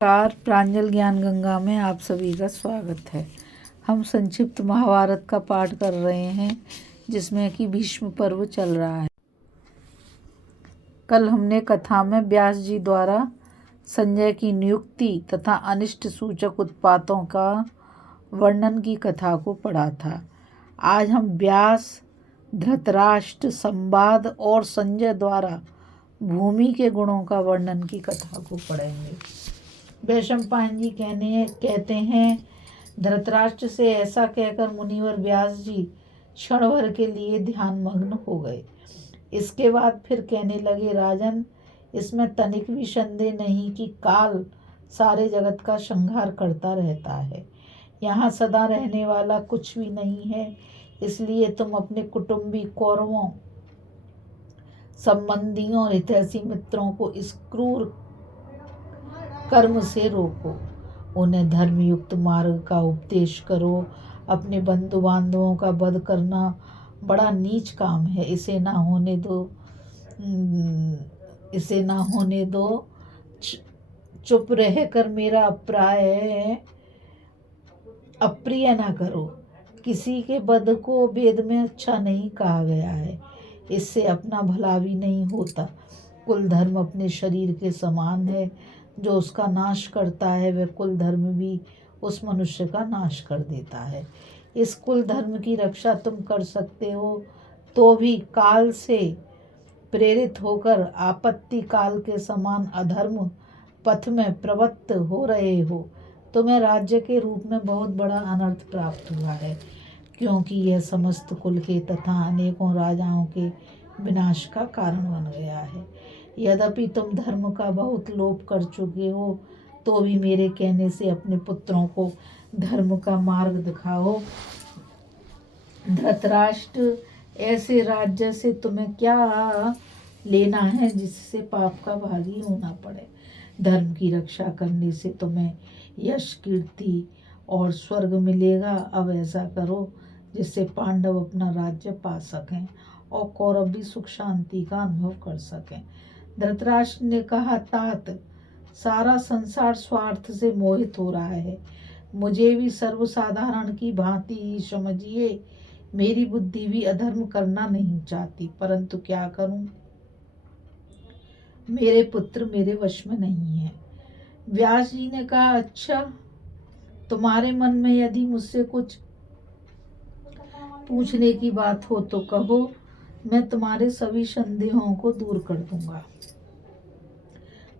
नमस्कार। प्रांजल ज्ञान गंगा में आप सभी का स्वागत है। हम संक्षिप्त महाभारत का पाठ कर रहे हैं जिसमें कि भीष्म पर्व चल रहा है। कल हमने कथा में व्यास जी द्वारा संजय की नियुक्ति तथा अनिष्ट सूचक उत्पातों का वर्णन की कथा को पढ़ा था। आज हम व्यास, धृतराष्ट्र, संवाद और संजय द्वारा भूमि के गुणों का वर्णन की कथा को पढ़ेंगे। वैशंपायन जी कहते हैं, धृतराष्ट्र से ऐसा कहकर मुनिवर व्यास जी क्षण भर के लिए ध्यान मग्न हो गए। इसके बाद फिर कहने लगे, राजन, इसमें तनिक भी संदेह नहीं कि काल सारे जगत का संहार करता रहता है। यहाँ सदा रहने वाला कुछ भी नहीं है, इसलिए तुम अपने कुटुंबी, कौरवों, संबंधियों और हितैषी मित्रों को इस क्रूर कर्म से रोको। उन्हें धर्मयुक्त मार्ग का उपदेश करो। अपने बंधु बांधवों का वध करना बड़ा नीच काम है, इसे ना होने दो। चुप रहकर मेरा अप्रिय ना करो। किसी के वध को वेद में अच्छा नहीं कहा गया है, इससे अपना भला भी नहीं होता। कुल धर्म अपने शरीर के समान है, जो उसका नाश करता है वह कुल धर्म भी उस मनुष्य का नाश कर देता है। इस कुल धर्म की रक्षा तुम कर सकते हो तो भी काल से प्रेरित होकर आपत्ति काल के समान अधर्म पथ में प्रवृत्त हो रहे हो। तुम्हें राज्य के रूप में बहुत बड़ा अनर्थ प्राप्त हुआ है, क्योंकि यह समस्त कुल के तथा अनेकों राजाओं के विनाश का कारण बन गया है। यद्यपि तुम धर्म का बहुत लोप कर चुके हो, तो भी मेरे कहने से अपने पुत्रों को धर्म का मार्ग दिखाओ। धृतराष्ट्र, ऐसे राज्य से तुम्हें क्या लेना है जिससे पाप का भागी होना पड़े। धर्म की रक्षा करने से तुम्हें यश, कीर्ति और स्वर्ग मिलेगा। अब ऐसा करो जिससे पांडव अपना राज्य पा सकें और कौरव भी सुख शांति का अनुभव कर सकें। धृतराष्ट्र ने कहा, तात, सारा संसार स्वार्थ से मोहित हो रहा है। मुझे भी सर्वसाधारण की भांति ही समझिए। मेरी बुद्धि भी अधर्म करना नहीं चाहती, परंतु क्या करूं, मेरे पुत्र मेरे वश में नहीं है। व्यास जी ने कहा, अच्छा, तुम्हारे मन में यदि मुझसे कुछ पूछने की बात हो तो कहो, मैं तुम्हारे सभी संदेहों को दूर कर दूंगा।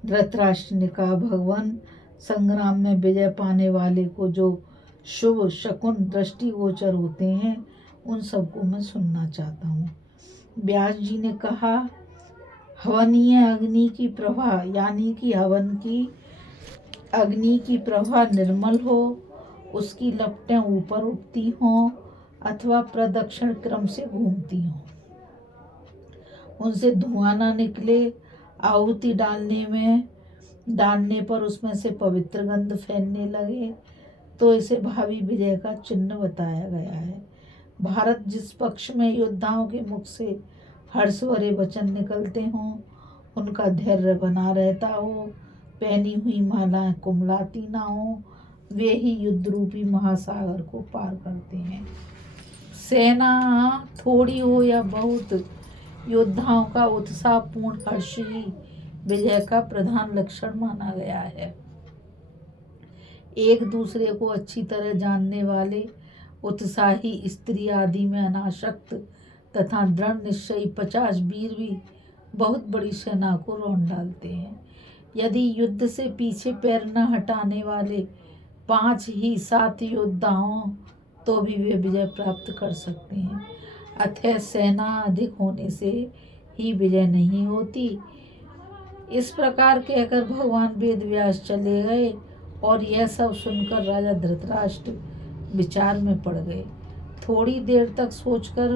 धृतराष्ट्र ने कहा, भगवान, संग्राम में विजय पाने वाले को जो शुभ शकुन दृष्टिगोचर होते हैं, उन सबको मैं सुनना चाहता हूँ। व्यास जी ने कहा, हवनीय अग्नि की प्रभा, यानी कि हवन की अग्नि की प्रभा निर्मल हो, उसकी लपटें ऊपर उठती हों अथवा प्रदक्षिण क्रम से घूमती हों, उनसे धुआं ना निकले, आहुति डालने पर उसमें से पवित्र गंध फैलने लगे, तो इसे भावी विजय का चिन्ह बताया गया है। भारत जिस पक्ष में योद्धाओं के मुख से हर्ष भरे वचन निकलते हों, उनका धैर्य बना रहता हो, पहनी हुई मालाएं कुमलाती ना हो, वे ही युद्ध रूपी महासागर को पार करते हैं। सेना थोड़ी हो या बहुत, योद्धाओं का उत्साहपूर्ण हर्ष ही विजय का प्रधान लक्षण माना गया है। एक दूसरे को अच्छी तरह जानने वाले उत्साही स्त्री आदि में अनासक्त तथा दृढ़ निश्चयी 50 वीर भी बहुत बड़ी सेना को रौंद डालते हैं। यदि युद्ध से पीछे पैर न हटाने वाले 5 ही 7 योद्धा हों, तो भी वे विजय प्राप्त कर सकते हैं। अतः सेना अधिक होने से ही विजय नहीं होती। इस प्रकार कहकर भगवान वेद व्यास चले गए और यह सब सुनकर राजा धृतराष्ट्र विचार में पड़ गए। थोड़ी देर तक सोचकर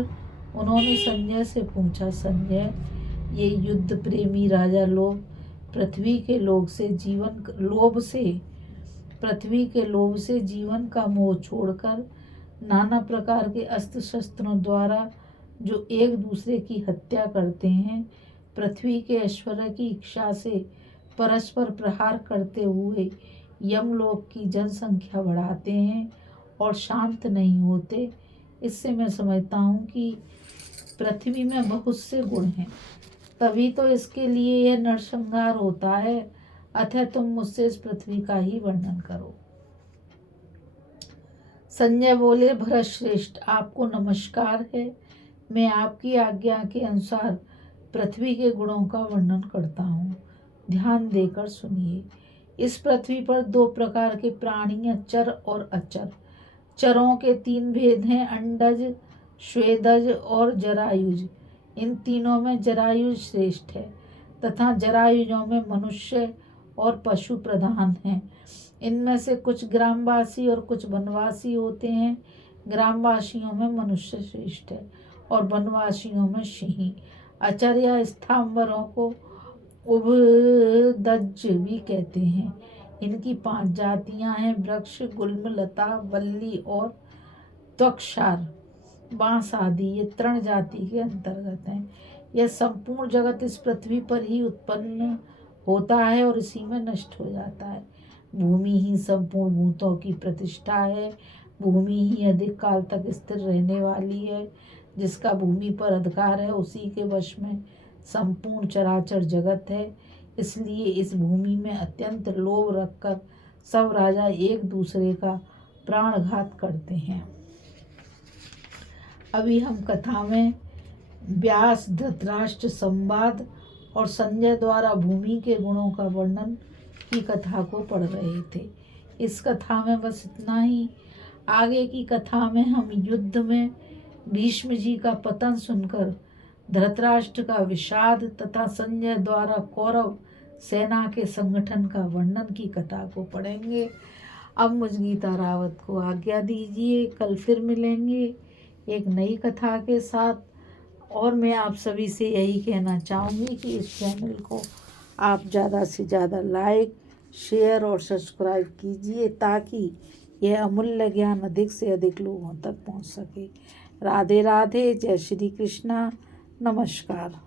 उन्होंने संजय से पूछा, संजय, ये युद्ध प्रेमी राजा लोग पृथ्वी के लोभ से जीवन का मोह छोड़कर नाना प्रकार के अस्त्र शस्त्रों द्वारा जो एक दूसरे की हत्या करते हैं, पृथ्वी के ऐश्वर्य की इच्छा से परस्पर प्रहार करते हुए यमलोक की जनसंख्या बढ़ाते हैं और शांत नहीं होते। इससे मैं समझता हूँ कि पृथ्वी में बहुत से गुण हैं, तभी तो इसके लिए यह नरसंहार होता है। अतः तुम मुझसे इस पृथ्वी का ही वर्णन करो। संजय बोले, भरत श्रेष्ठ, आपको नमस्कार है। मैं आपकी आज्ञा के अनुसार पृथ्वी के गुणों का वर्णन करता हूँ। ध्यान देकर सुनिए। इस पृथ्वी पर दो प्रकार के प्राणी हैं, चर और अचर। चरों के तीन भेद हैं, अंडज, स्वेदज और जरायुज। इन तीनों में जरायुज श्रेष्ठ है तथा जरायुजों में मनुष्य और पशु प्रधान हैं। इनमें से कुछ ग्रामवासी और कुछ वनवासी होते हैं। ग्रामवासियों में मनुष्य श्रेष्ठ है और वनवासियों में सिंह। अचर या स्थावरों को उभदज भी कहते हैं। इनकी 5 जातियां हैं, वृक्ष, गुल्म, लता, वल्ली और त्वक्षार, बांस आदि। ये तृण जाति के अंतर्गत हैं। यह संपूर्ण जगत इस पृथ्वी पर ही उत्पन्न होता है और इसी में नष्ट हो जाता है। भूमि ही संपूर्ण भूतों की प्रतिष्ठा है। भूमि ही अधिक काल तक स्थिर रहने वाली है। जिसका भूमि पर अधिकार है उसी के वश में संपूर्ण चराचर जगत है। इसलिए इस भूमि में अत्यंत लोभ रखकर सब राजा एक दूसरे का प्राणघात करते हैं। अभी हम कथा में व्यास धृतराष्ट्र संवाद और संजय द्वारा भूमि के गुणों का वर्णन की कथा को पढ़ रहे थे। इस कथा में बस इतना ही। आगे की कथा में हम युद्ध में भीष्म जी का पतन सुनकर धृतराष्ट्र का विषाद तथा संजय द्वारा कौरव सेना के संगठन का वर्णन की कथा को पढ़ेंगे। अब मुझ गीता रावत को आज्ञा दीजिए। कल फिर मिलेंगे एक नई कथा के साथ। और मैं आप सभी से यही कहना चाहूँगी कि इस चैनल को आप ज़्यादा से ज़्यादा लाइक, शेयर और सब्सक्राइब कीजिए ताकि यह अमूल्य ज्ञान अधिक से अधिक लोगों तक पहुँच सके। राधे राधे। जय श्री कृष्णा। नमस्कार।